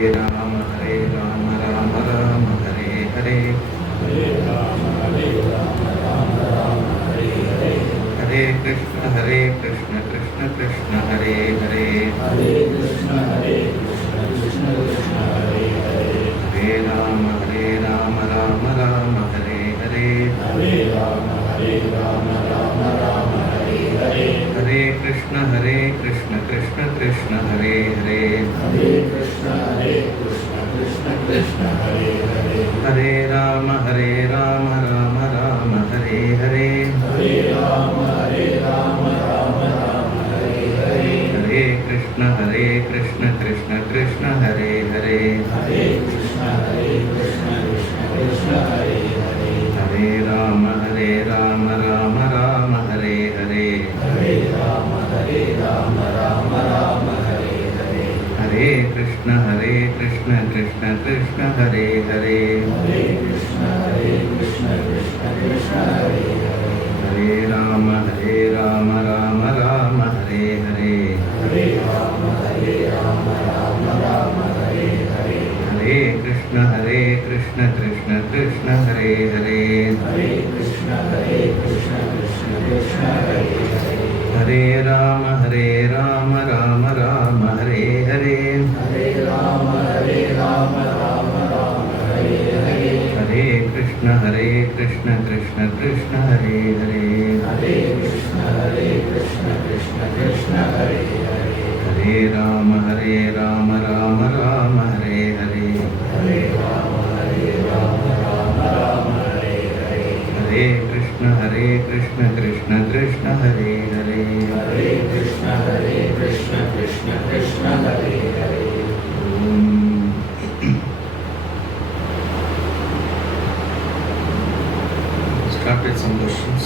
Hare Rama, Rama Rama, Hare Hare. Hare Rama, Rama Rama, Hare Hare. Hare Krishna, Krishna Krishna, Hare Hare. Hare Krishna, Krishna Krishna, Hare Hare. Hare Rama, Rama Rama, Hare Hare. Hare Rama, Rama Rama, Hare Hare. Hare Krishna, Krishna Krishna, Hare Hare. Hare Krishna, Krishna Krishna, Hare Hare. Hare Rama, Rama Rama, Hare Hare. Hare Rama, Rama Rama, Hare Hare. Hare Krishna, Krishna Krishna, Hare Hare. Hare Krishna, Krishna Krishna, Hare Hare. Hare Rama, Rama Rama, Hare Hare. Hare Rama, Rama Rama, Hare Hare. Hare Krishna, Krishna Krishna, Hare Hare. Hare Krishna, Krishna Krishna, Hare Hare. Hare Rama, Rama Rama, Hare Hare. Hare Rama, Rama Rama, Hare Hare. Hare Krishna, Krishna Krishna, Hare Hare. Hare Krishna, Krishna Krishna, Hare Hare. Hare Rama, Rama Rama, Hare Hare. Hare Rama, Rama Rama, Hare Hare. Hare Krishna, Krishna Krishna, Hare Hare. Hare Krishna, Krishna Krishna, Hare Hare. Hare Rama, Rama Rama, Hare Hare. Hare Rama, Rama Rama, Hare Hare. Hare Krishna, Krishna Krishna, Hare Hare. Hare Krishna, Krishna Krishna, Hare Hare. Start with some questions.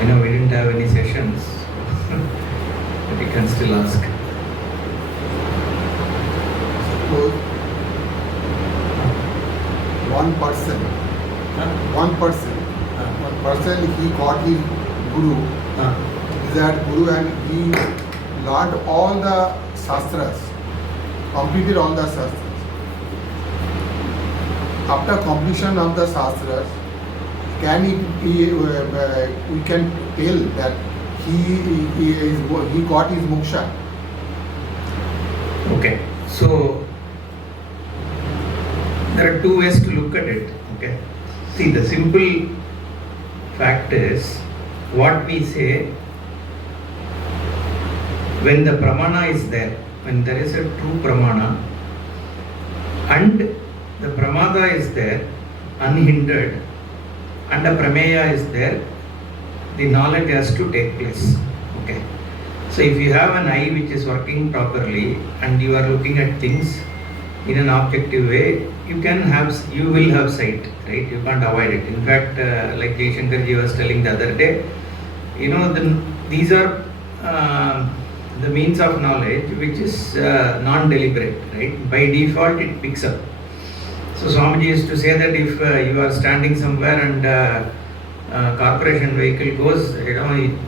We didn't have any sessions, but you can still ask. Suppose one person, he got his guru, is that guru, and he learned all the shastras, completed all the shastras. After completion of the shastras, we can tell that he got his moksha. Okay, so there are two ways to look at it. Okay, see, the simple fact is what we say when the pramana is there, when there is a true pramana and the pramada is there unhindered and the prameya is there, the knowledge has to take place. Okay, so if you have an eye which is working properly and you are looking at things in an objective way, you will have sight, right? You can't avoid it. In fact, like Jai Shankarji was telling the other day, these are the means of knowledge which is non-deliberate, right? By default it picks up. So Swamiji used to say that if you are standing somewhere and corporation vehicle goes,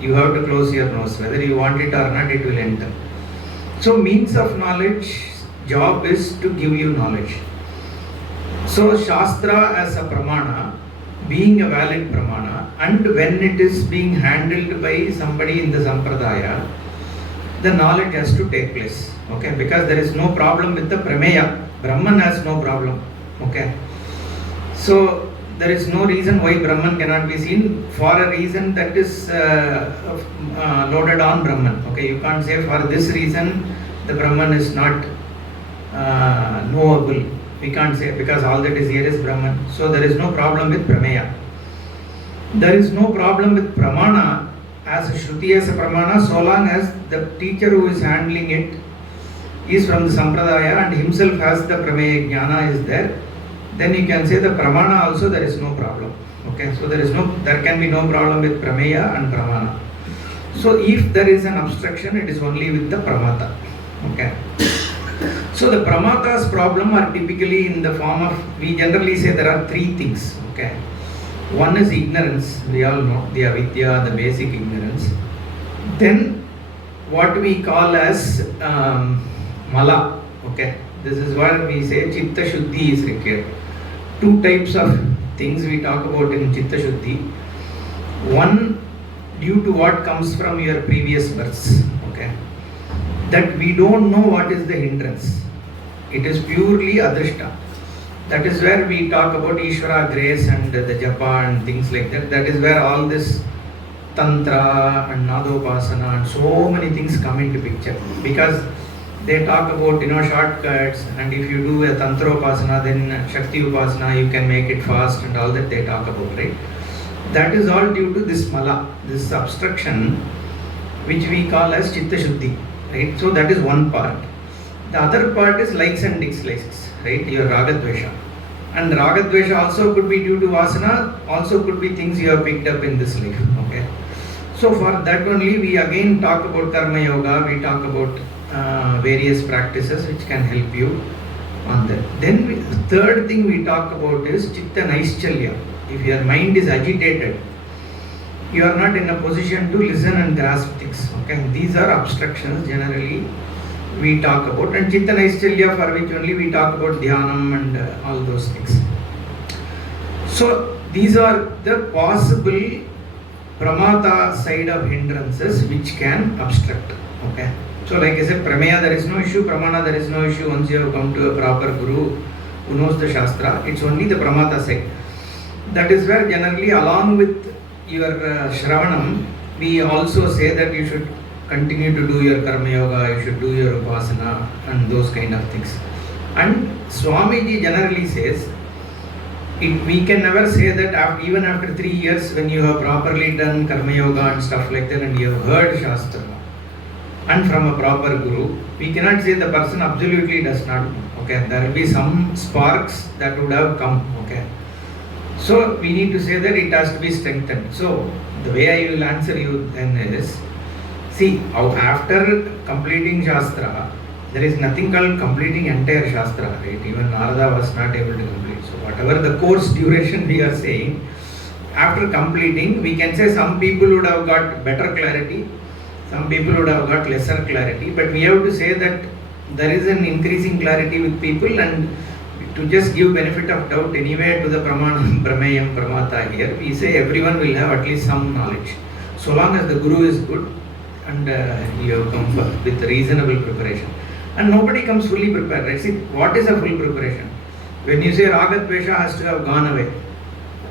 you have to close your nose. Whether you want it or not, it will enter. So means of knowledge, job is to give you knowledge. So Shastra as a pramana, being a valid pramana, and when it is being handled by somebody in the Sampradaya, the knowledge has to take place. Okay, because there is no problem with the prameya. Brahman has no problem. Okay, so there is no reason why Brahman cannot be seen for a reason that is loaded on Brahman. Okay, you can't say for this reason the Brahman is not knowable. We can't say because all that is here is Brahman. So there is no problem with prameya. There is no problem with pramana as a Shruti as a pramana, so long as the teacher who is handling it is from the Sampradaya and himself has the prameya jnana is there, then you can say the pramana also there is no problem. Okay, so there can be no problem with prameya and pramana. So if there is an obstruction, it is only with the pramata. Okay. So the pramata's problem are typically in the form of, we generally say there are three things. Okay. One is ignorance, we all know, the avidya, the basic ignorance. Then what we call as mala, Okay, this is where we say Chitta Shuddhi is required. Two types of things we talk about in Chitta Shuddhi. One, due to what comes from your previous births. Okay, that we don't know what is the hindrance. It is purely Adrishta. That is where we talk about Ishvara grace and the japa and things like that. That is where all this Tantra and Nadopasana and so many things come into picture. Because they talk about shortcuts, and if you do a Tantropasana, then Shakti Upasana, you can make it fast and all that they talk about, right? That is all due to this mala, this obstruction, which we call as Chitta Shuddhi, right? So that is one part. The other part is likes and dislikes, right? Your Ragadvesha. And Ragadvesha also could be due to Vasana, also could be things you have picked up in this life, okay? So for that only we again talk about Karma Yoga, we talk about various practices which can help you on that. Then third thing we talk about is Chitta Naischalya. If your mind is agitated, you are not in a position to listen and grasp things. Okay, these are obstructions generally we talk about, and Chitta Naischalya, for which only we talk about Dhyanam and all those things. So these are the possible Pramata side of hindrances which can obstruct. Okay. So like I said, Prameya there is no issue, Pramana there is no issue once you have come to a proper Guru who knows the Shastra. It's only the Pramata side. That is where generally along with your Shravanam, we also say that you should continue to do your Karma Yoga, you should do your Upasana and those kind of things. And Swamiji generally says, we can never say that even after 3 years when you have properly done Karma Yoga and stuff like that and you have heard Shastra and from a proper Guru, we cannot say the person absolutely does not know. Okay, there will be some sparks that would have come. Okay, so we need to say that it has to be strengthened. So the way I will answer you then is, see, after completing Shastra, there is nothing called completing entire Shastra, right? Even Narada was not able to complete. So whatever the course duration we are saying, after completing, we can say some people would have got better clarity, some people would have got lesser clarity, but we have to say that there is an increasing clarity with people, and to just give benefit of doubt anyway to the Pramanam, Prameyam, Pramata here, we say everyone will have at least some knowledge. So long as the Guru is good and you have come with reasonable preparation. And nobody comes fully prepared, right? See, what is a full preparation? When you say Ragadvesha has to have gone away,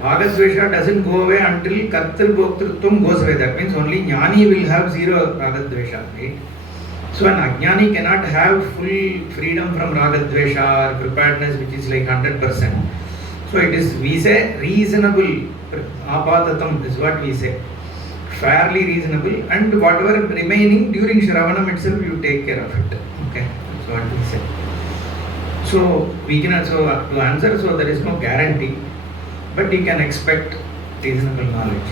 Ragadvesha doesn't go away until Kartar Bhoktrutvam goes away. That means only Jnani will have zero Ragadvesha, right? So an Ajnani cannot have full freedom from Ragadvesha or preparedness which is like 100%. So it is, we say, reasonable, apatatam is what we say. Fairly reasonable, and whatever remaining during Shravanam itself you take care of it. Okay, that's what we say. So we cannot, so to answer, so there is no guarantee, but you can expect reasonable knowledge.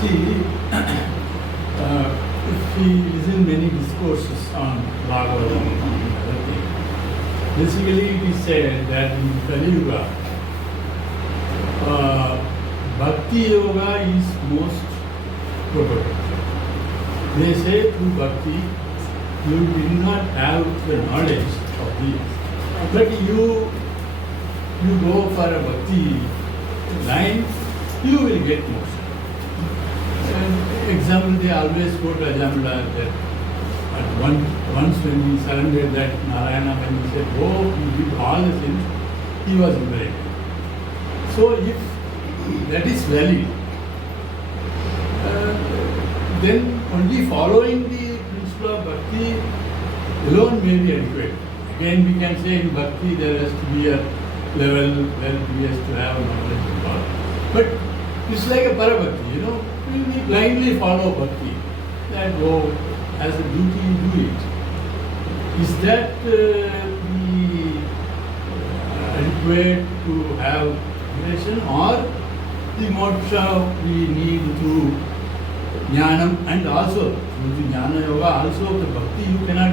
See, if we listen many discourses on Bhagavatam and other things, basically it is said that in Kali Yuga, Bhakti Yoga is most proper. They say through Bhakti, you did not have the knowledge of this, but you go for a Bhakti line, you will get moksha. Example, they always quote Ajamila that at once when he surrendered that Narayana, when he said, oh, he did all the things, he was liberated. So if that is valid, then only following the principle of Bhakti alone may be adequate. Again, we can say in Bhakti there has to be a level where we has to have knowledge and all. But it's like a Parabhakti, we blindly follow Bhakti. That, oh, as a duty you do it. Is that adequate to have relation, or the moksha we need through Jnanam, and also through the Jnana Yoga, also the Bhakti you cannot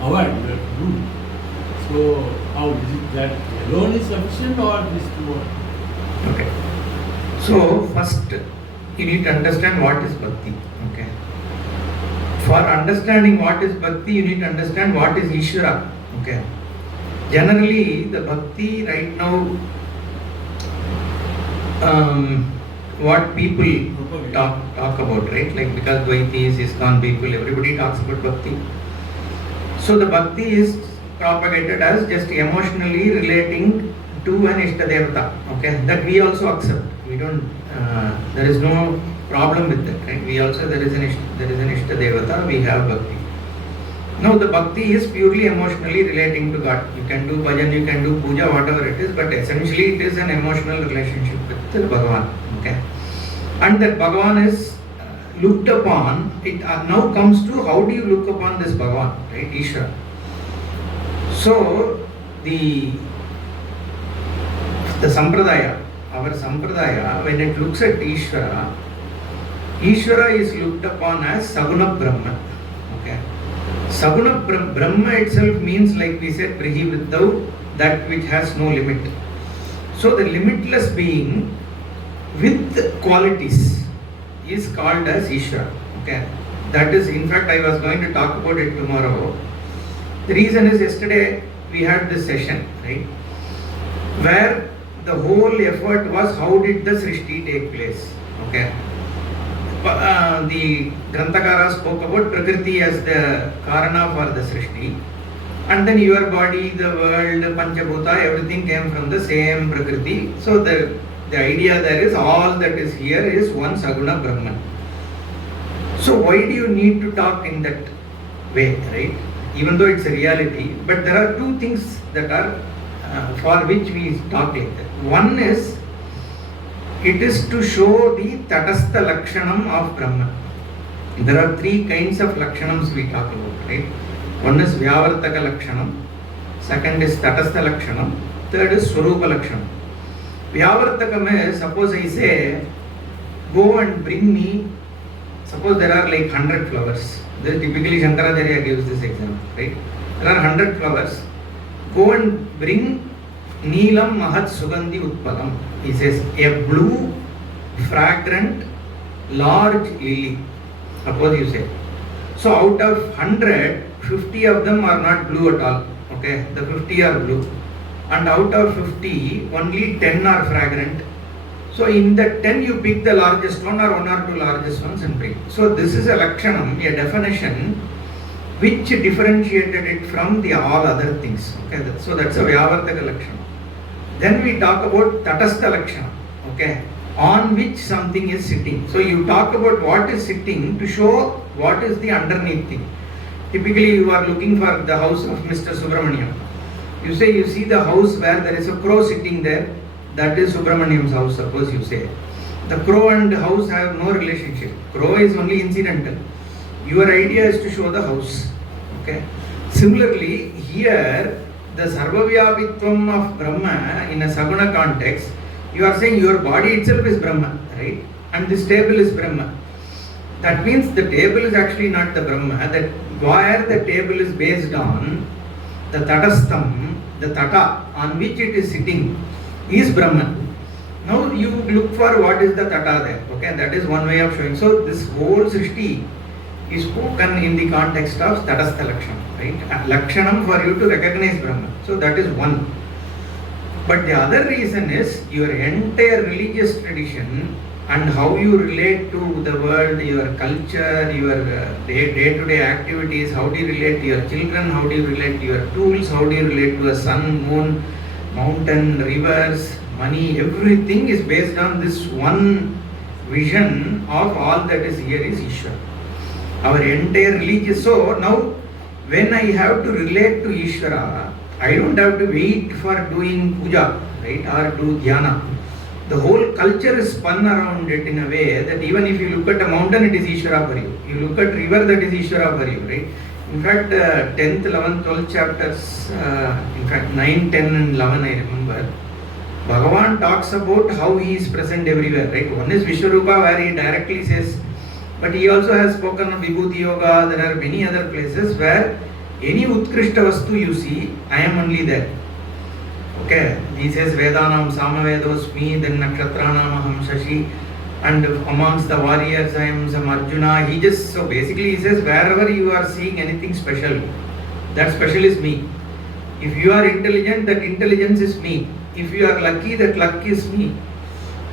avoid, you have to do. So how is it that alone is sufficient, or this too? Okay. So first you need to understand what is Bhakti. Okay. For understanding what is bhakti, you need to understand what is Ishvara. Okay. Generally, the bhakti right now, what people talk about, right? Like because Dvaitis, ISKCON people, everybody talks about bhakti. So the bhakti is propagated as just emotionally relating to an Ishtadevata. Okay, that we also accept. We don't. There is no problem with that, right? We also there is an Ishtadevata. We have bhakti. Now the bhakti is purely emotionally relating to God. You can do bhajan, you can do puja, whatever it is, but essentially it is an emotional relationship with Bhagavan. Okay, and that Bhagavan is looked upon. It now comes to how do you look upon this Bhagavan, right? Ishvara. So the sampradaya, our sampradaya, when it looks at Ishvara, Ishvara is looked upon as Saguna Brahma. Okay. Saguna Brahma itself means, like we said, Brihividdau, that which has no limit. So the limitless being with qualities is called as Ishvara. Okay. That is, in fact, I was going to talk about it tomorrow. The reason is yesterday we had this session, right, where the whole effort was how did the Srishti take place. Okay. The Granthakara spoke about Prakriti as the Karana for the Srishti, and then your body, the world, Panchabhuta, everything came from the same Prakriti. So the idea there is all that is here is one Saguna Brahman. So why do you need to talk in that way, right? Even though it's a reality, but there are two things that are for which we talk like that. One is, it is to show the Tatastha Lakshanam of Brahma. There are three kinds of Lakshanams we talk about, right? One is Vyavartaka Lakshanam, second is Tatastha Lakshanam, third is Swarupa Lakshanam. Vyavartakam is, suppose I say, go and bring me, suppose there are like 100 flowers. This typically Shankaracharya gives this example, right? There are 100 flowers. Go and bring Neelam Mahat Sugandhi Utpalam. He says, a blue, fragrant, large lily. Suppose you say. So out of 100, 50 of them are not blue at all. Okay, the 50 are blue. And out of 50, only 10 are fragrant. So in the 10, you pick the largest one or one or two largest ones and bring. So this is a Lakshanam, a definition which differentiated it from the all other things. Okay, so that's a Vyavartaka Lakshanam. Then we talk about Tatastha Lakshanam, okay, on which something is sitting. So you talk about what is sitting to show what is the underneath thing. Typically you are looking for the house of Mr. Subramaniam. You say you see the house where there is a crow sitting there, that is Subramaniam's house, suppose you say. The crow and the house have no relationship. Crow is only incidental. Your idea is to show the house. Okay. Similarly, here the Sarvavyapitvam of Brahma in a Saguna context, you are saying your body itself is Brahma, right? And this table is Brahma. That means the table is actually not the Brahma. That where the table is based on, the Tatastham, the Tata on which it is sitting is Brahman. Now you look for what is the Tata there. Okay, that is one way of showing. So this whole Srishti is spoken in the context of Tatastha Lakshanam, right? Lakshanam for you to recognize Brahman. So that is one. But the other reason is your entire religious tradition and how you relate to the world, your culture, your day-to-day activities, how do you relate to your children, how do you relate to your tools, how do you relate to a sun, moon, mountain, rivers, money, everything is based on this one vision of all that is here is Ishvara. Our entire religious. So now when I have to relate to Ishvara, I don't have to wait for doing puja, right, or do dhyana. The whole culture is spun around it in a way that even if you look at a mountain, it is Ishvara for you. You look at river, that is Ishvara for you, right? In fact, 10th, 11th, 12th chapters, in fact 9, 10 and 11 I remember, Bhagavan talks about how he is present everywhere, right? One is Vishwarupa where he directly says, but he also has spoken of Vibhuti Yoga. There are many other places where any Utkrishta Vastu you see, I am only there. Okay, he says Vedanam Samavedosmi, then Nakshatranam Aham Shashi. and amongst the warriors I am some Arjuna. He just, so basically he says wherever you are seeing anything special, that special is me. If you are intelligent, that intelligence is me. If you are lucky, that luck is me.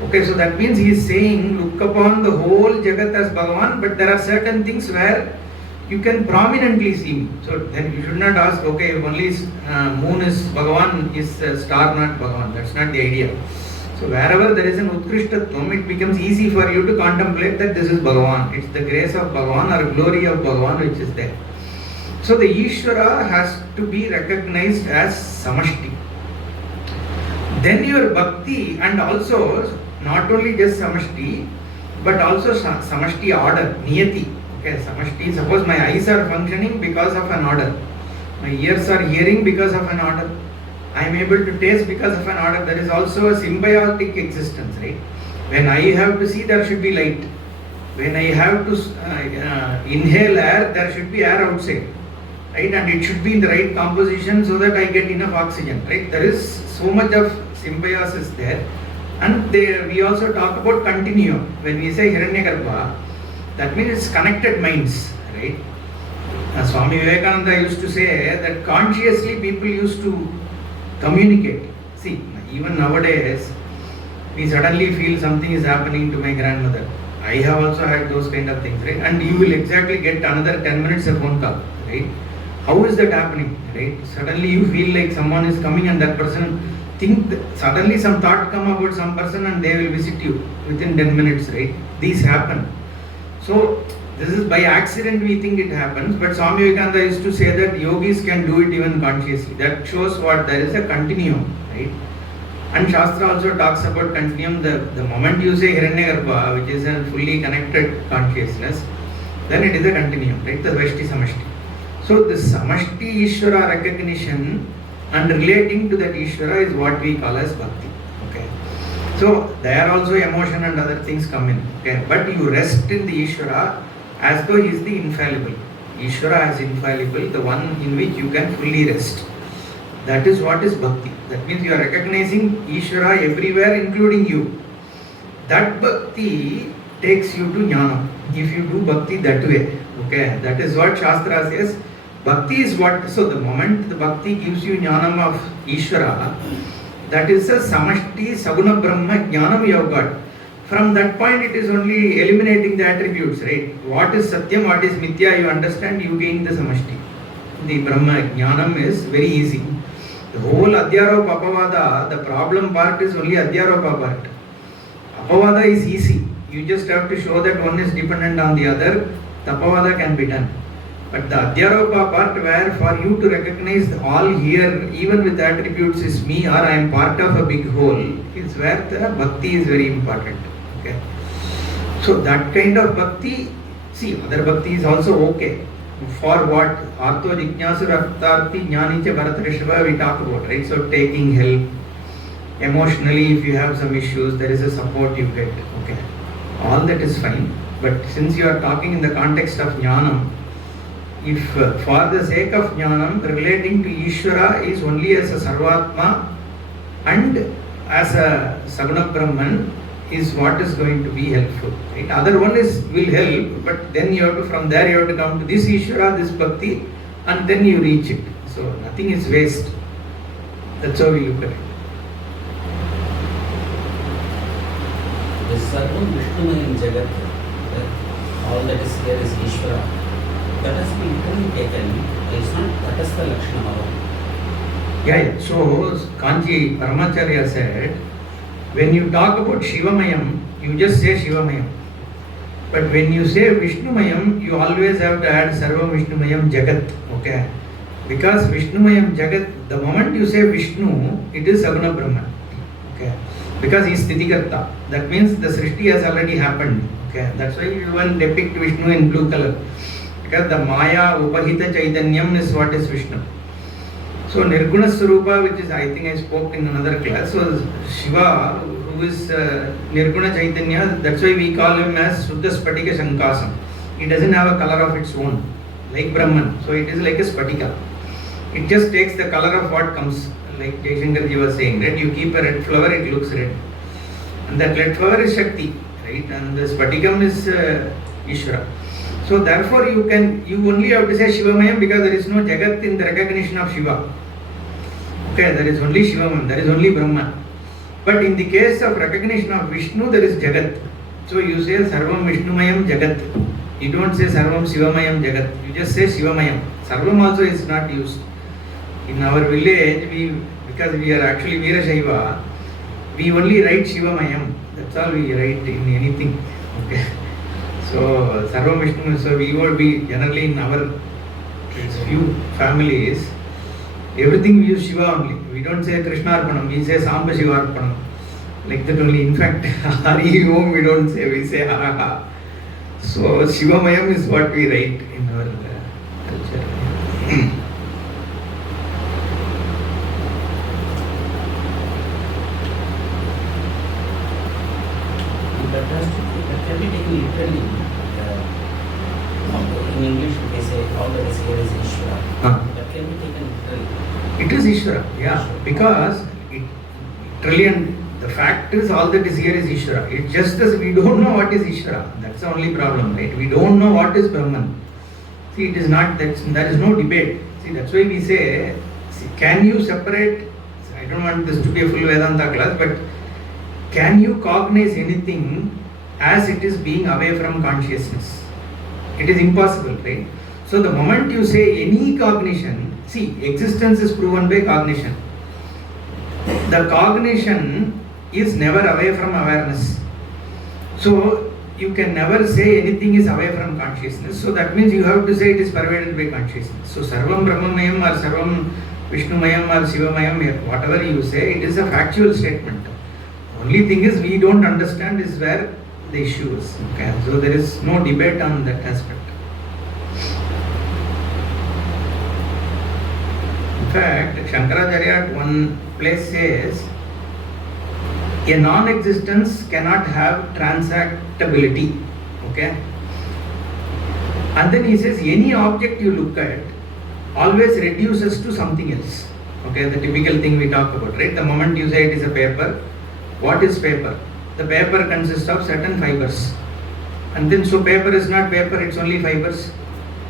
Okay, so that means he is saying look upon the whole Jagat as Bhagavan, but there are certain things where you can prominently see me. So then you should not ask, okay, only moon is Bhagavan, is star not Bhagavan. That's not the idea. So wherever there is an Utkrishtatvam, it becomes easy for you to contemplate that this is Bhagavan. It's the grace of Bhagavan or glory of Bhagavan which is there. So the Ishvara has to be recognized as Samashti. Then your Bhakti, and also not only just Samashti, but also Samashti order, Niyati. Okay, Samashti, suppose my eyes are functioning because of an order. My ears are hearing because of an order. I am able to taste because of an order. There is also a symbiotic existence, right? When I have to see, there should be light. When I have to inhale air, there should be air outside, right? And it should be in the right composition so that I get enough oxygen, right? There is so much of symbiosis there. And we also talk about continuum. When we say Hiranyagarbha, that means it's connected minds, right? Swami Vivekananda used to say that consciously people used to communicate. See, even nowadays, we suddenly feel something is happening to my grandmother. I have also had those kind of things, right? And you will exactly get another 10 minutes a phone call, right? How is that happening, right? Suddenly you feel like someone is coming and that person suddenly some thought come about some person and they will visit you within 10 minutes, right? These happen. So, this is by accident we think it happens, but Swami Vivekananda used to say that yogis can do it even consciously. That shows what there is a continuum, right? And Shastra also talks about continuum. The moment you say Hiranyagarbha, which is a fully connected consciousness, then it is a continuum, right? The Vashti Samashti. So this Samashti Ishvara recognition and relating to that Ishvara is what we call as Bhakti. Okay. So there also emotion and other things come in. Okay. But you rest in the Ishvara as though he is the infallible. Ishvara as infallible, the one in which you can fully rest. That is what is Bhakti. That means you are recognizing Ishvara everywhere, including you. That Bhakti takes you to Jnana. If you do Bhakti that way, okay, that is what Shastra says. Bhakti is what, so the moment the Bhakti gives you Jnanam of Ishvara, that is a Samashti Saguna Brahma Jnanam you have got. From that point it is only eliminating the attributes, right? What is Satyam, what is Mithya, you understand, you gain the Samashti. The Brahma Jnanam is very easy. The whole Adhyaropa Apavada, the problem part is only Adhyaropa part. Apavada is easy. You just have to show that one is dependent on the other. The Apavada can be done. But the Adhyaropa part, where for you to recognize all here, even with attributes, is me or I am part of a big whole, is where the Bhakti is very important. Okay. So that kind of Bhakti, see, other Bhakti is also okay. For what? Artho Jignasu Raktarthi Jnanicha Bharatrishabha we talk about, right? So taking help. Emotionally, if you have some issues, there is a support you get. Okay. All that is fine. But since you are talking in the context of Jnanam, if for the sake of Jnanam, relating to Ishvara is only as a Sarvatma and as a Saguna Brahman is what is going to be helpful. Right? Other one will help, but then you have to, from there you have to come to this Ishvara, this Bhakti, and then you reach it. So nothing is waste. That's how we look at it. This Sarvam Vishnumayam Jagat, all that is here is Ishvara. That has been literally taken. It's not Tatastha Lakshana. Yeah. So Kanchi Paramacharya said, when you talk about Shivamayam, you just say Shivamayam. But when you say Vishnumayam, you always have to add Sarvam Vishnumayam Jagat. Okay. Because Vishnumayam Jagat, the moment you say Vishnu, it is Saguna Brahman. Okay. Because he is Sthitikarta. That means the Srishti has already happened. Okay. That's why you will depict Vishnu in blue color. Because the Maya Upahita Chaitanyam is what is Vishnu. So Nirguna Swarupa, which is, I think I spoke in another class, so Shiva, who is Nirguna Chaitanya, that's why we call him as Suddha Spatika Shankasam. He doesn't have a color of its own, like Brahman. So it is like a Spatika. It just takes the color of what comes, like Jaishankarji was saying, right? You keep a red flower, it looks red. And that red flower is Shakti, right? And the Spatikam is Ishvara. So therefore you only have to say Shivamayam because there is no Jagat in the recognition of Shiva. Okay, there is only Shivamayam, there is only Brahman. But in the case of recognition of Vishnu, there is Jagat. So you say Sarvam Vishnumayam Jagat. You don't say Sarvam Shivamayam Jagat. You just say Shivamayam. Sarvam also is not used. In our village, because we are actually Veerashaiva, we only write Shivamayam. That's all we write in anything. Okay. So Sarvam Vishnu, so we will be generally in our few families, everything we use Shiva only. We don't say Krishna Arpanam, we say Samba Shiva Arpanam. Like that only. In fact, Hari Om we don't say, we say Haraha. So Shivamayam is what we write in our culture. That can be taken literally. In English, they say all that is here is Ishvara. That can be taken literally. It is Ishvara, yeah, because the fact is all that is here is Ishvara. It's just as we don't know what is Ishvara. That's the only problem, right? We don't know what is Brahman. See, it is not, there is no debate. See, that's why we say, can you separate, I don't want this to be a full Vedanta class, but can you cognize anything as it is being away from consciousness? It is impossible, right? So the moment you say any cognition, see, existence is proven by cognition. The cognition is never away from awareness. So you can never say anything is away from consciousness. So that means you have to say it is pervaded by consciousness. So Sarvam Brahmamayam or Sarvam Vishnumayam or Shivamayam, whatever you say, it is a factual statement. Only thing is we don't understand is where the issue is. Okay? So there is no debate on that aspect. In fact, Shankaracharya at one place says, a non-existence cannot have transactability. Okay? And then he says, any object you look at always reduces to something else. Okay, the typical thing we talk about, right? The moment you say it is a paper, what is paper? The paper consists of certain fibers. And then so paper is not paper, it's only fibers.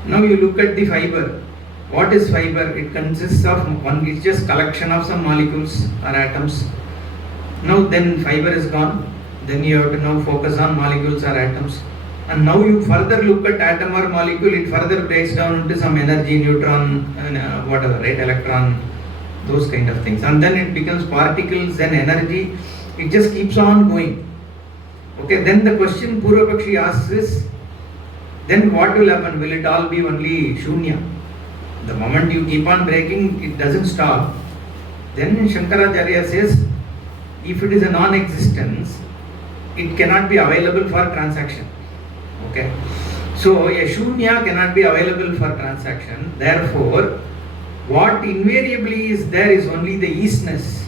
Now you look at the fiber. What is fiber? It consists of it's just collection of some molecules or atoms. Now then fiber is gone. Then you have to now focus on molecules or atoms. And now you further look at atom or molecule, it further breaks down into some energy, neutron, whatever, right? Electron, those kind of things. And then it becomes particles, then energy. It just keeps on going. Okay, then the question Purvapakshi asks is, then what will happen? Will it all be only Shunya? The moment you keep on breaking, it doesn't stop. Then Shankaracharya says, if it is a non-existence, it cannot be available for transaction. Okay. So a Shunya cannot be available for transaction. Therefore, what invariably is there is only the eastness.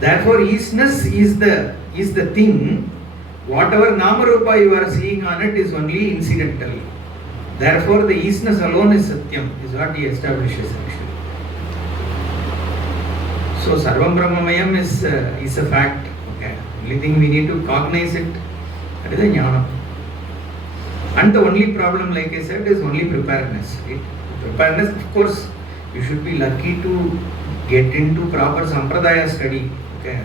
Therefore, eastness is the thing. Whatever Namarupa you are seeing on it is only incidental. Therefore, the eastness alone is Satyam, is what he establishes actually. So, Sarvam Brahmamayam is a fact. Okay. Only thing we need to cognize it. That is a jnana. And the only problem, like I said, is only preparedness. Right? Preparedness, of course, you should be lucky to get into proper Sampradaya study. Okay.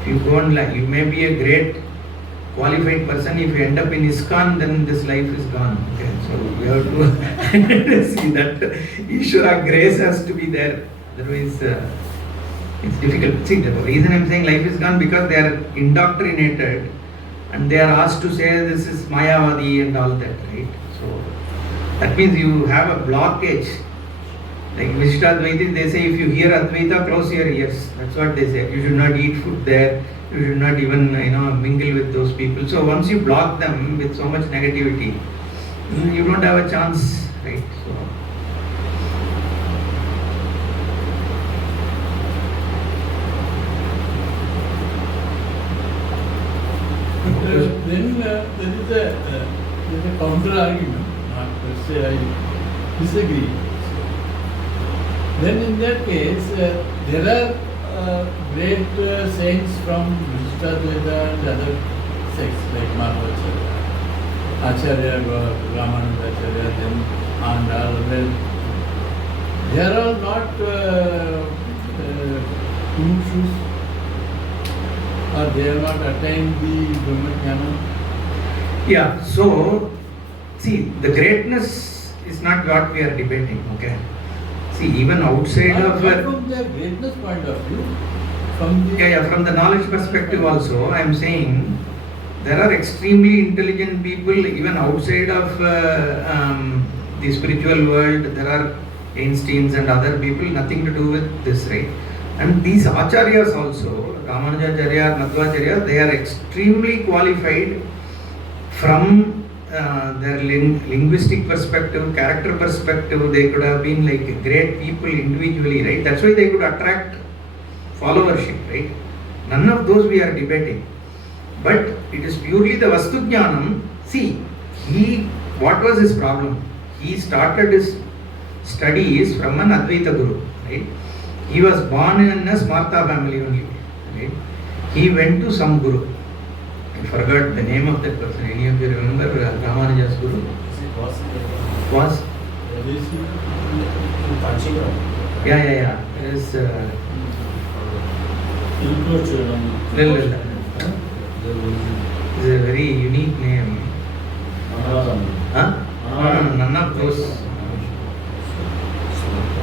If you go and you may be a great qualified person, if you end up in ISKCON, then this life is gone. Okay. So we have to see that Ishvara grace has to be there. Otherwise, it's difficult. See, the reason I am saying life is gone because they are indoctrinated and they are asked to say this is Mayavadi and all that, right? So that means you have a blockage. Like Vishishtadvaita, they say if you hear Advaita, close your ears. That's what they say. You should not eat food there. You should not even mingle with those people. So once you block them with so much negativity, you don't have a chance, right? So then there is a counter argument. Let's say I disagree. Then in that case, there are great saints from Vishishtadvaita and other sects like Madhvacharya, Acharya, Ramananda Acharya, then and all well, they are all not mumukshus, or they have not attained the Brahma Jnana. Yeah, so see, the greatness is not what we are debating, okay? See, even outside Not of from their greatness point of view, from the from the knowledge perspective also, I am saying there are extremely intelligent people even outside of the spiritual world. There are Einsteins and other people, nothing to do with this, right? And these acharyas also, Ramanujacharya, Madhvacharya, they are extremely qualified from their linguistic perspective, character perspective. They could have been like great people individually, right? That's why they could attract followership, right? None of those we are debating. But it is purely the Vastu Jnanam. See, what was his problem? He started his studies from an Advaita Guru, right? He was born in a Smartha family only, right? He went to some Guru. I forgot the name of that person. Any of you remember Ramanuja's Guru? Is it possible? Was? Yeah. It is. It's a very unique name. Huh? None of those.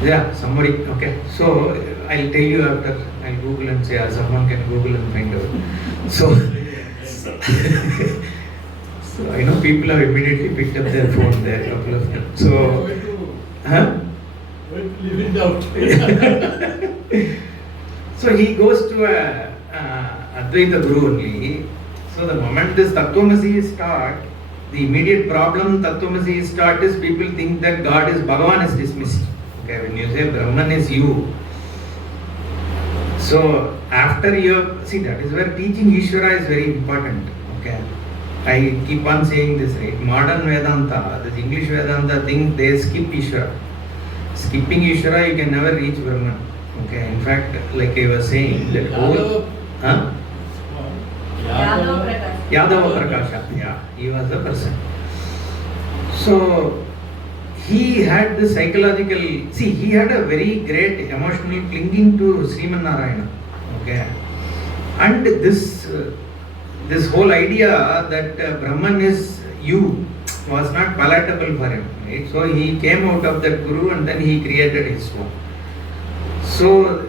Yeah, somebody. Okay. So I'll tell you after. I'll Google and say, someone can Google and find out. So I know people have immediately picked up their phone there, a couple of them. So, leave it out. So he goes to a Advaita Guru only. So the moment this Tattvamasi start, the immediate problem Tattvamasi start is people think that God is Bhagavan is dismissed. Okay, when you say Brahman is you. So after you see, that is where teaching Ishvara is very important. Okay, I keep on saying this, right? Modern Vedanta, this English Vedanta thing, they skip Ishvara. Skipping Ishvara, you can never reach Brahman. Okay, in fact, like I was saying, that whole Yadava Prakasha, yeah, he was the person. So he had the psychological, he had a very great emotional clinging to Sriman Narayana. Okay, and this whole idea that Brahman is you was not palatable for him, right? So he came out of that Guru and then he created his own. So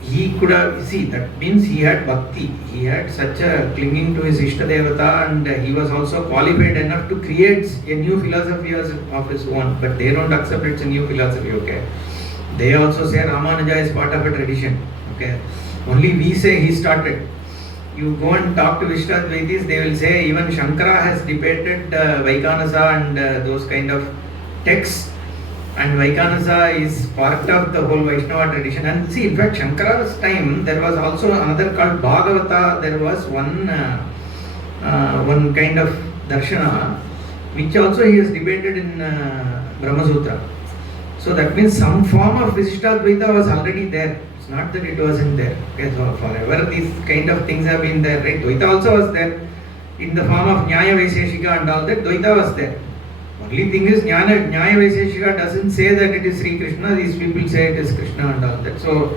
he could have, that means he had bhakti, he had such a clinging to his Ishtadevata, and he was also qualified enough to create a new philosophy of his own, but they don't accept it's a new philosophy, okay? They also say Ramanuja is part of a tradition, okay? Only we say he started. You go and talk to Vishtadvaitis, they will say even Shankara has debated Vaikanasa and those kind of texts. And Vaikanasa is part of the whole Vaishnava tradition. And see, in fact, Shankara's time, there was also another called Bhagavata. There was one kind of darshana, which also he has debated in Brahma Sutra. So that means some form of Visishtadvaita was already there. It's not that it wasn't there. Okay, so forever these kind of things have been there, right? Dvaita also was there in the form of Nyaya Vaiseshika and all that. Dvaita was there. Only thing is, Nyaya Vaiseshika doesn't say that it is Sri Krishna, these people say it is Krishna and all that. So,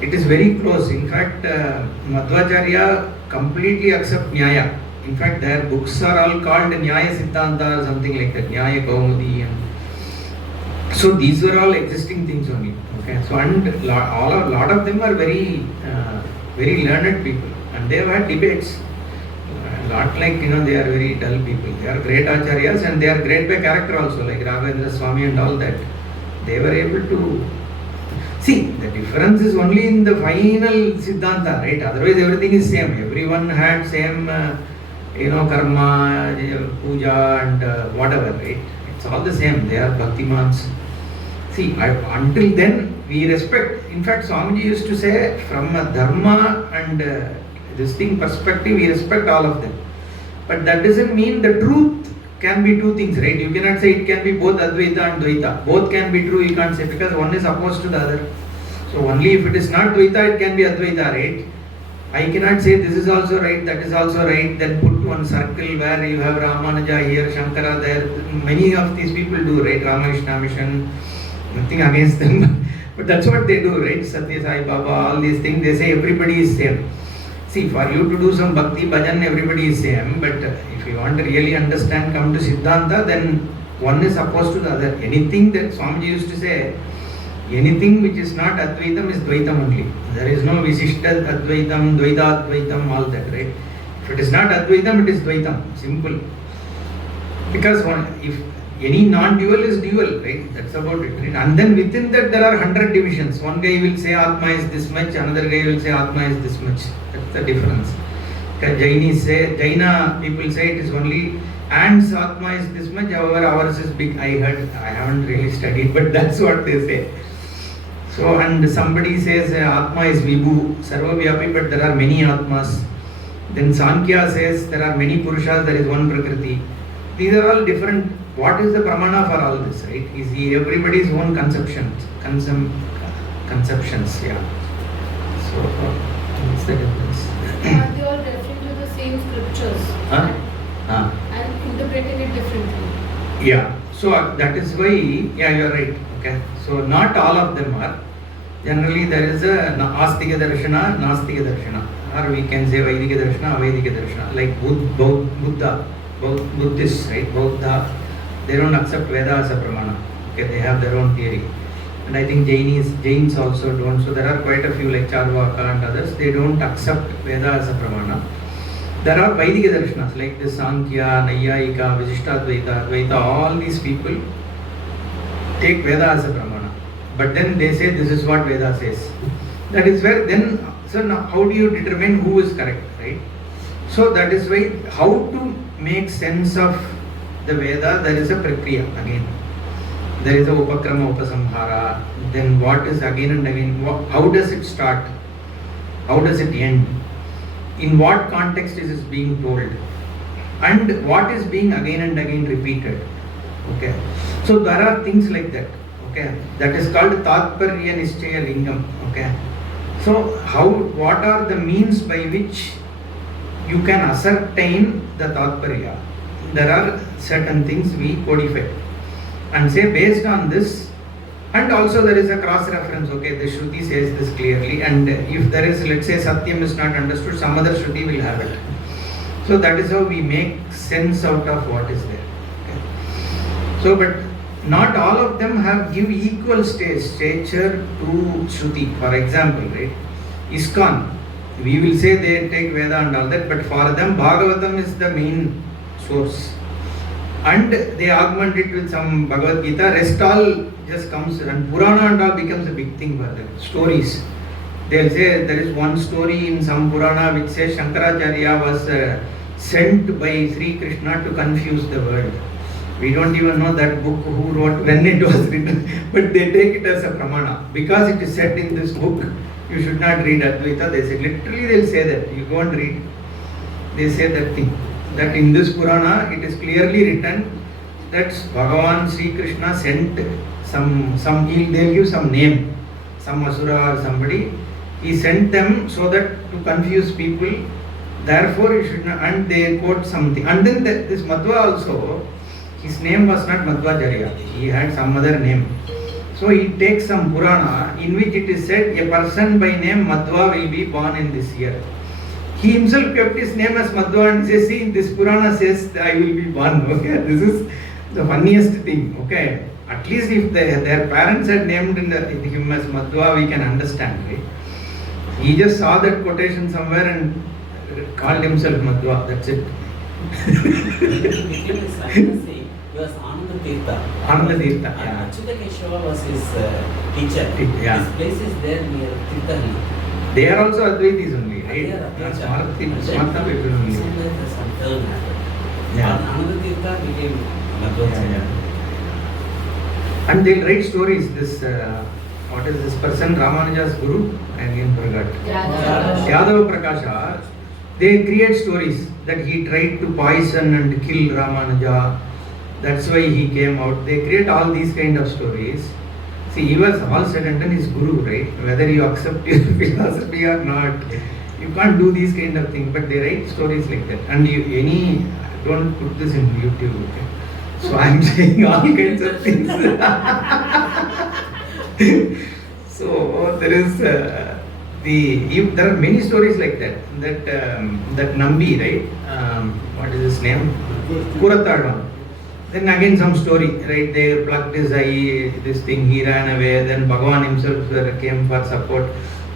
it is very close. In fact, Madhvacharya completely accept Nyaya. In fact, their books are all called Nyaya Siddhanta or something like that, Nyaya Kaumudi. So, these were all existing things only. Okay, so and a lot of them are very, very learned people, and they have had debates. Not like, they are very dull people. They are great acharyas and they are great by character also, like Raghavendra Swami and all that. They were able to see, the difference is only in the final Siddhanta, right? Otherwise everything is same. Everyone had same, karma, puja and whatever, right? It's all the same. They are bhaktimans. See, until then we respect. In fact, Swamiji used to say, from a dharma and this thing perspective, we respect all of them. But that doesn't mean the truth can be two things, right? You cannot say it can be both Advaita and Dvaita. Both can be true, you can't say, because one is opposed to the other. So only if it is not Dvaita, it can be Advaita, right? I cannot say this is also right, that is also right, then put one circle where you have Ramanuja here, Shankara there. Many of these people do, right? Ramakrishna Mission, nothing against them, but that's what they do, right? Satya Sai Baba, all these things, they say everybody is same. See, for you to do some bhakti bhajan, everybody is same, but if you want to really understand, come to Siddhanta, then one is opposed to the other. Anything that Swamiji used to say, anything which is not Advaitam is Dvaitam only. There is no Visishta Advaitam, Dvaita Advaitam, all that, right? If it is not Advaitam, it is Dvaitam. Simple. Because if any non-dual is dual, right? That's about it, right? And then within that there are 100 divisions. One guy will say Atma is this much, another guy will say Atma is this much. That's the difference. Jaina people say it is only ants Atma is this much, however ours is big. I haven't really studied, but that's what they say. So, and somebody says Atma is Vibhu, Sarvavyapi, but there are many Atmas. Then Sankhya says there are many Purushas, there is one Prakriti. These are all different. What is the pramana for all this, right? Is everybody's own conceptions, yeah. So, what's the difference? Are they all referring to the same scriptures and interpreting it differently? Yeah. So that is why, yeah, you are right. Okay. So not all of them are. Generally, there is a Astika Darshana, Nastika Darshana, or we can say Vaidika Darshana, Avaidika Darshana. Like Buddha, both Buddhists, right? Buddha, they don't accept Veda as a pramana. Okay, they have their own theory. And I think Jains also don't. So there are quite a few like Charvaka and others. They don't accept Veda as a pramana. There are Vaidika Darshanas like the Sankhya, Nayayika, Vishishtadvaita, Advaita. All these people take Veda as a pramana. But then they say this is what Veda says. That is where then, so now how do you determine who is correct, right? So that is why how to make sense of the Veda, there is a prakriya again. There is a upakrama, upasamhara. Then what is again and again, how does it start? How does it end? In what context is it being told? And what is being again and again repeated? Okay. So there are things like that. Okay. That is called Tatparya Nischaya Lingam. Okay. So what are the means by which you can ascertain the Tatparya? There are certain things we codify and say based on this, and also there is a cross reference. Okay, the Shruti says this clearly, and if there is, let's say Satyam is not understood, some other Shruti will have it. So that is how we make sense out of what is there. Okay. So, but not all of them give equal stature to Shruti. For example, right, ISKCON, we will say they take Veda and all that, but for them Bhagavatam is the main source. And they augment it with some Bhagavad Gita, rest all just comes, and Purana and all becomes a big thing for them. Stories. They'll say there is one story in some Purana which says Shankaracharya was sent by Sri Krishna to confuse the world. We don't even know that book who wrote, when it was written, but they take it as a pramana. Because it is said in this book, you should not read Advaita. They say, literally they'll say that. You go and read. They say that thing. That in this Purana, it is clearly written that Bhagavan Sri Krishna sent they'll give some name, some Asura or somebody. He sent them so that to confuse people. Therefore, you should not, and they quote something. And then this Madhva also, his name was not Madhvacharya. He had some other name. So he takes some Purana in which it is said a person by name Madhva will be born in this year. He himself kept his name as Madhva and says, see, this Purana says I will be born. Okay, this is the funniest thing. Okay, at least if their parents had named him as Madhva, we can understand, right? He just saw that quotation somewhere and called himself Madhva. That's it. He was Ananda Tirtha. Ananda Tirtha. And Achyuta Keshava was his teacher. Yeah. His place is there near Tirtha. They are also Advaitis only, right? They are Advaita. Smarta people only. Some turn happened. Yeah. Ananda Tirtha became Madhvacharya. And they'll write stories. This, what is this person, Ramanuja's guru? I again forgot. Yadava Prakasha. They create stories that he tried to poison and kill Ramanuja. That's why he came out. They create all these kind of stories. See, he was all said and done his guru, right? Whether you accept his philosophy or not, You can't do these kind of things, but they write stories like that. And don't put this in YouTube, okay? So I'm saying all kinds of things. So there is there are many stories like that. That Nambi, right? What is his name? Kuratadam. Then again some story, right? They plucked his eye, this thing, he ran away. Then Bhagavan himself came for support.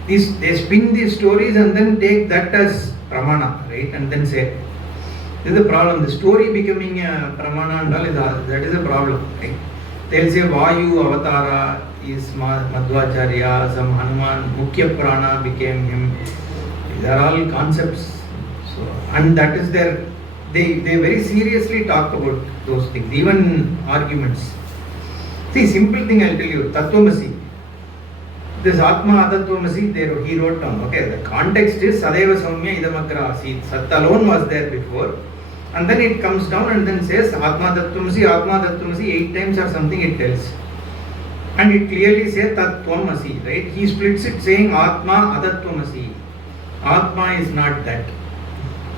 They spin these stories and then take that as pramana, right? And then say, this is the problem. The story becoming a pramana and all, that is a problem, right? They'll say Vayu Avatara is Madhvacharya, some Hanuman, Mukhya Prana became him. These are all concepts. So, and that is their, they very seriously talk about those things, even arguments. See, simple thing I'll tell you, Tattvamasi. This Atma Atattvamasi, he wrote down, okay, the context is Sadeva Saumya Idamagra Asit. Sat alone was there before. And then it comes down and then says Atma Tattvamasi 8 times or something it tells. And it clearly says Tattvamasi, right? He splits it saying Atma Atattvamasi. Atma is not that.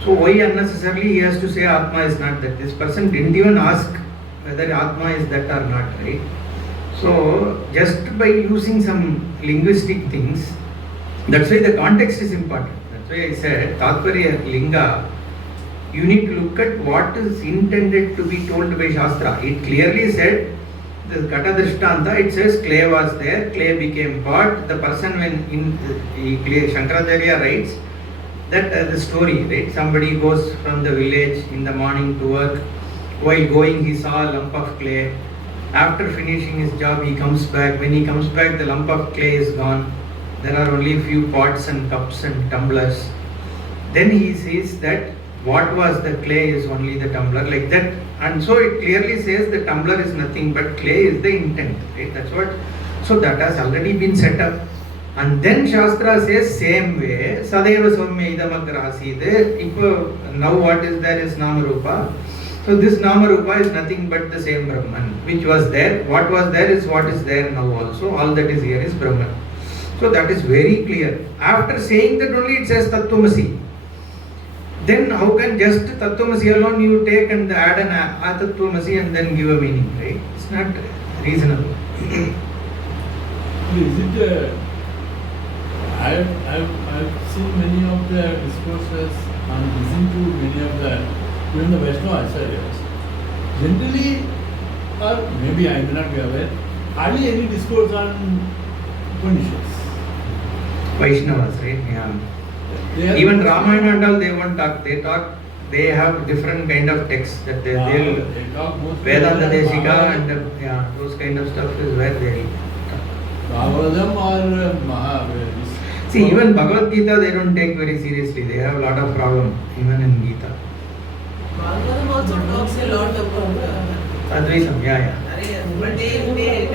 So why unnecessarily he has to say Atma is not that? This person didn't even ask whether Atma is that or not, right? So just by using some linguistic things, that's why the context is important. That's why I said Tatvarya Linga, you need to look at what is intended to be told by Shastra. It clearly said, the Kata Drishtanta, it says clay was there, clay became pot. The person when Shankaracharya writes that the story, right? Somebody goes from the village in the morning to work. While going, he saw a lump of clay. After finishing his job, he comes back. When he comes back, the lump of clay is gone. There are only a few pots and cups and tumblers. Then he says that what was the clay is only the tumbler, like that. And so it clearly says the tumbler is nothing but clay is the intent, right? That's what. So that has already been set up. And then Shastra says same way, Sadeva Saumya Idamagra Asit. Now what is there is Namarupa. So this Namarupa is nothing but the same Brahman, which was there. What was there is what is there now also. All that is here is Brahman. So that is very clear. After saying that only it says Tattvamasi. Then how can just Tattvamasi alone you take and add an Atattvamasi and then give a meaning, right? It's not reasonable. Is it, I've seen many of the discourses and listened to many of the even the Vaishnava acharyas. Generally, or maybe I may not be aware, hardly any discourse on Upanishads. Vaishnavas, right? Yeah. Even Ramayana and all, they won't talk. They have different kind of texts that they'll talk mostly Vedanta Desika and those kind of stuff is where they talk. Bhagavatam or Maha. See, even Bhagavad Gita they don't take very seriously. They have a lot of problem even in Gita. Bhagavatam also talks a lot about Advaitam, but they will, take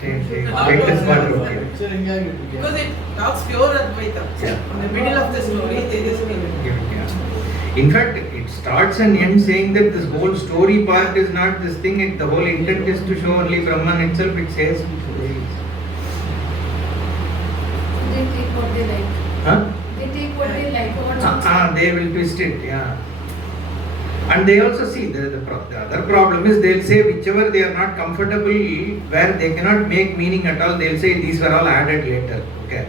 this part of it. because it talks pure Advaita. Yeah. In the middle of the story, they just give it. In fact, it starts and ends saying that this whole story part is not this thing. The whole intent is to show only Brahman itself. It says. They take what they like. Huh? They take what they like. They will twist it, yeah. And they also see the other problem is they'll say whichever they are not comfortable where they cannot make meaning at all, they'll say these were all added later. Okay.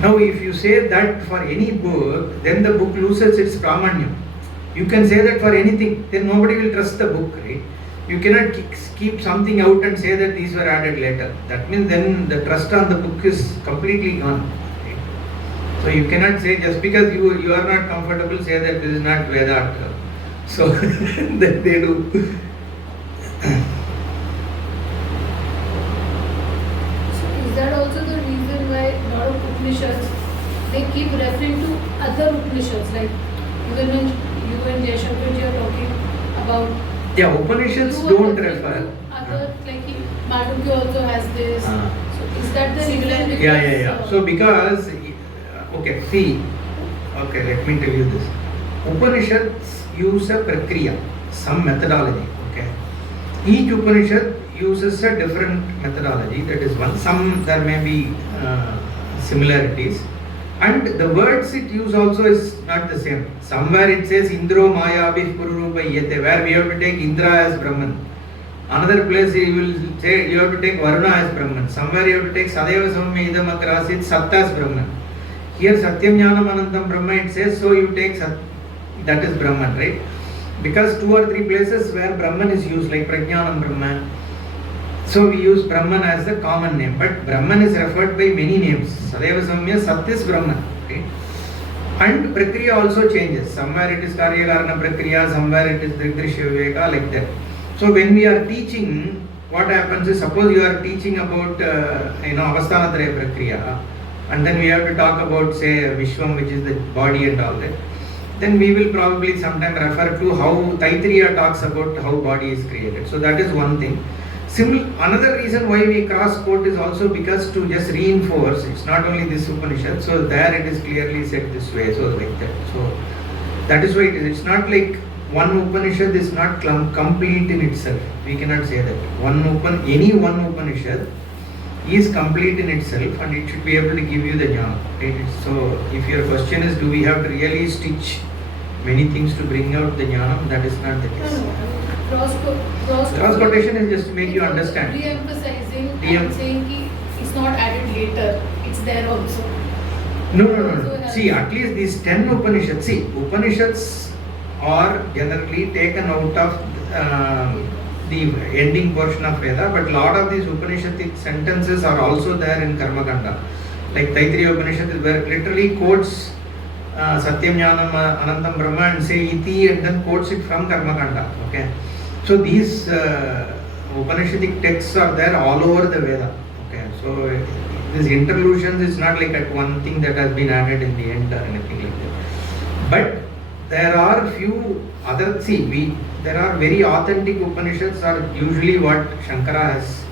Now if you say that for any book, then the book loses its pramanyam. You can say that for anything, then nobody will trust the book, right? You cannot keep something out and say that these were added later. That means then the trust on the book is completely gone. Right? So you cannot say just because you are not comfortable, say that this is not Vedanta. So that they do. So is that also the reason why a lot of Upanishads they keep referring to other Upanishads, like even when you and Jaishankarji are talking about Upanishads don't refer. Other like Madhukya also has this. So is that the Similar. reason? So because let me tell you this. Upanishads use a prakriya, some methodology. Okay. Each Upanishad uses a different methodology. That is one. Some there may be similarities, And the words it use also is not the same. Somewhere it says Indro Maya Abhi Pururupa Yete, where we have to take Indra as Brahman. Another place he will say you have to take Varuna as Brahman. Somewhere you have to take Sadeva Samya Idam Akrasit Satta as Brahman. Here Satyam Jnanam Anantam Brahma it says, so you take that is Brahman, right? Because 2 or 3 places where Brahman is used, like Prajnanam Brahman. So we use Brahman as the common name, but Brahman is referred by many names. Sadeva Samya Sat is Brahman, right? And Prakriya also changes. Somewhere it is Karya Karana Prakriya, somewhere it is Dridrishya Viveka, like that. So when we are teaching, what happens is, suppose you are teaching about Avasthanatraya Prakriya, and then we have to talk about, say, Vishwam, which is the body and all that. Then we will probably sometime refer to how Taittiriya talks about how body is created. So that is one thing. Another reason why we cross quote is also because to just reinforce, it's not only this Upanishad, so there it is clearly said this way, so like that. So that is why it is. It's not like one Upanishad is not complete in itself. We cannot say that. Any one Upanishad is complete in itself and it should be able to give you the jnana. Right? So if your question is, do we have to really stitch many things to bring out the jnana? That is not the case. Cross quotation is just to make you understand. Re-emphasizing and saying ki it's not added later, it's there also. No. See, at least these 10 Upanishads. See, Upanishads are generally taken out of the ending portion of Veda, but lot of these Upanishadic sentences are also there in Karma Kanda. Like Taittiriya Upanishad, where literally quotes Satyam Jnanam Anantam Brahma and say Iti and then quotes it from Karma Kanda. Okay. So these Upanishadic texts are there all over the Veda. Okay. So these interlusions is not like at one thing that has been added in the end or anything like that. But there are few other, there are very authentic Upanishads are usually what Shankara has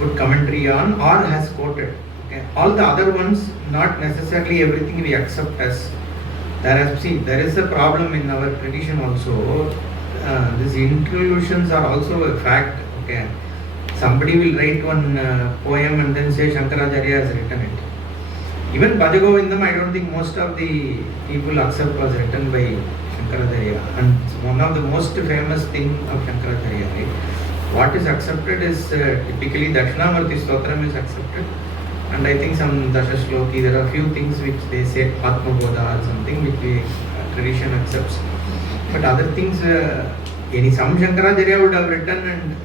put commentary on or has quoted. Okay. All the other ones, not necessarily everything we accept as. There is a problem in our tradition also. These interlusions are also a fact. Okay. Somebody will write one poem and then say Shankaracharya has written it. Even Bhajagovindam, I don't think most of the people accept was written by Shankaracharya. And one of the most famous thing of Shankaracharya, right? What is accepted is typically Dakshinamurti Stotram is accepted. And I think some Dasha Shloki, there are few things which they say Atma Bodha or something which the tradition accepts. But other things, some Shankaracharya would have written and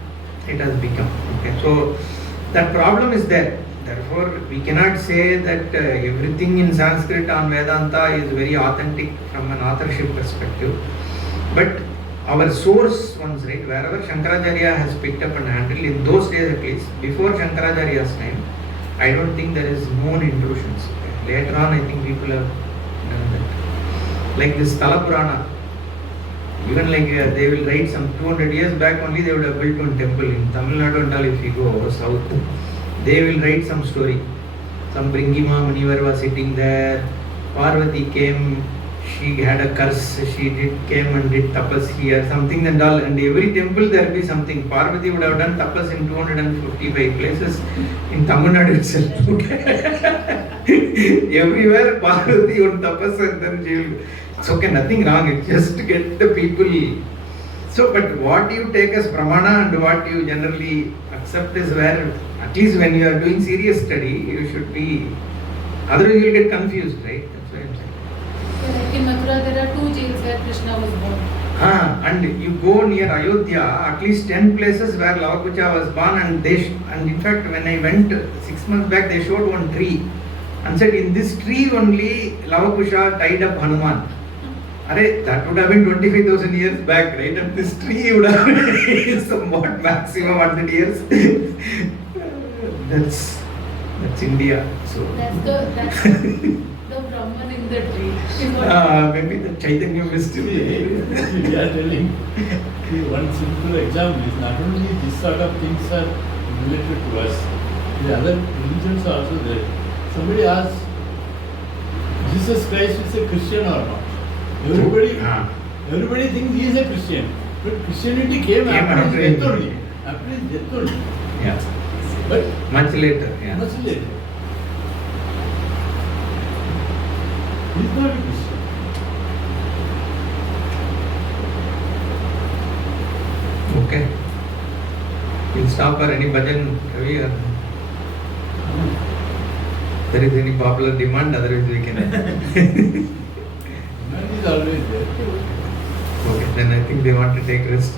it has become. Okay, so that problem is there. Therefore, we cannot say that everything in Sanskrit on Vedanta is very authentic from an authorship perspective. But our source ones, right, wherever Shankaracharya has picked up and handled, in those days at least, before Shankaracharya's time, I don't think there is known intrusions. Okay. Later on, I think people have done that. Like this Tala Purana, even like they will write some 200 years back only, they would have built one temple in Tamil Nadu and all. If you go south, they will write some story. Some Bringima Munivar was sitting there. Parvati came, she had a curse, came and did tapas here, something and all. And every temple there will be something. Parvati would have done tapas in 255 places in Tamil Nadu itself. Everywhere Parvati on tapas and then she will. It's okay, nothing wrong. It's just to get the people. So, but what you take as pramana and what you generally accept is where, at least when you are doing serious study, you should be, otherwise you will get confused, right? That's what I'm saying. Like in Mathura, there are 2 jails where Krishna was born. And you go near Ayodhya, at least 10 places where Lavakucha was born, and in fact, when I went 6 months back, they showed one tree and said, in this tree only Lavakusha tied up Hanuman. That would have been 25,000 years back, right? And this tree would have been somewhat maximum 100 years. That's India. So That's the Brahman in the tree. Maybe the Chaitanya mystery. We are telling one simple example is not only this sort of things are related to us, the other religions are also there. Somebody asks, Jesus Christ is a Christian or not? Everybody thinks he is a Christian, but Christianity came after his death only. After his death only. Yeah. But Much later. Yeah. much later. He's not a Christian. Okay. We'll stop for any bhajan, Ravi, or there is any popular demand, otherwise we can. Man is always there. Okay, then I think they want to take rest.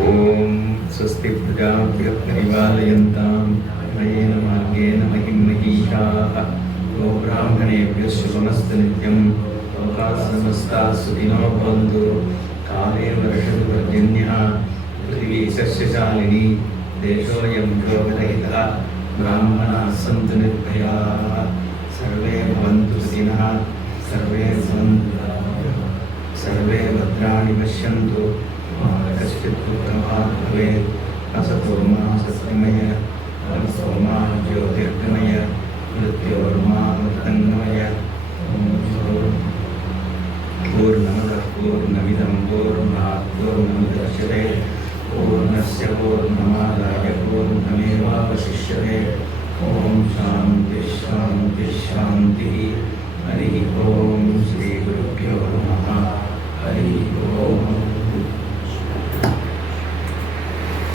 Om Swasti Prajabhyo Parivalayantam Mayena Margena Mahim Mahishah Go Brahmanebhyo Shubhamastu Nityam Loka Samasta Sukhino Bhavantu Kale Varshadu Varjanya Prithvi Sasyashalini Deshoyam Yogarahita Brahmana Santu Nirbhaya Sarve Bhavantu Sukhinaha Sarve Bhavantu सर्वे भद्राणि पश्यन्तु मा कश्चित् दुःखभाग् भवेत् असतो मा सत्यमय तमसो मा ज्योतिर्गमय मृत्योर्मा मृतङ्गमय पूर्णमदः पूर्णमिदं पूर्णात् पूर्णमुदच्यते पूर्णस्य पूर्णमादाय पूर्णमेवावशिष्यते ॐ शान्तिः शान्तिः शान्तिः हरिः ॐ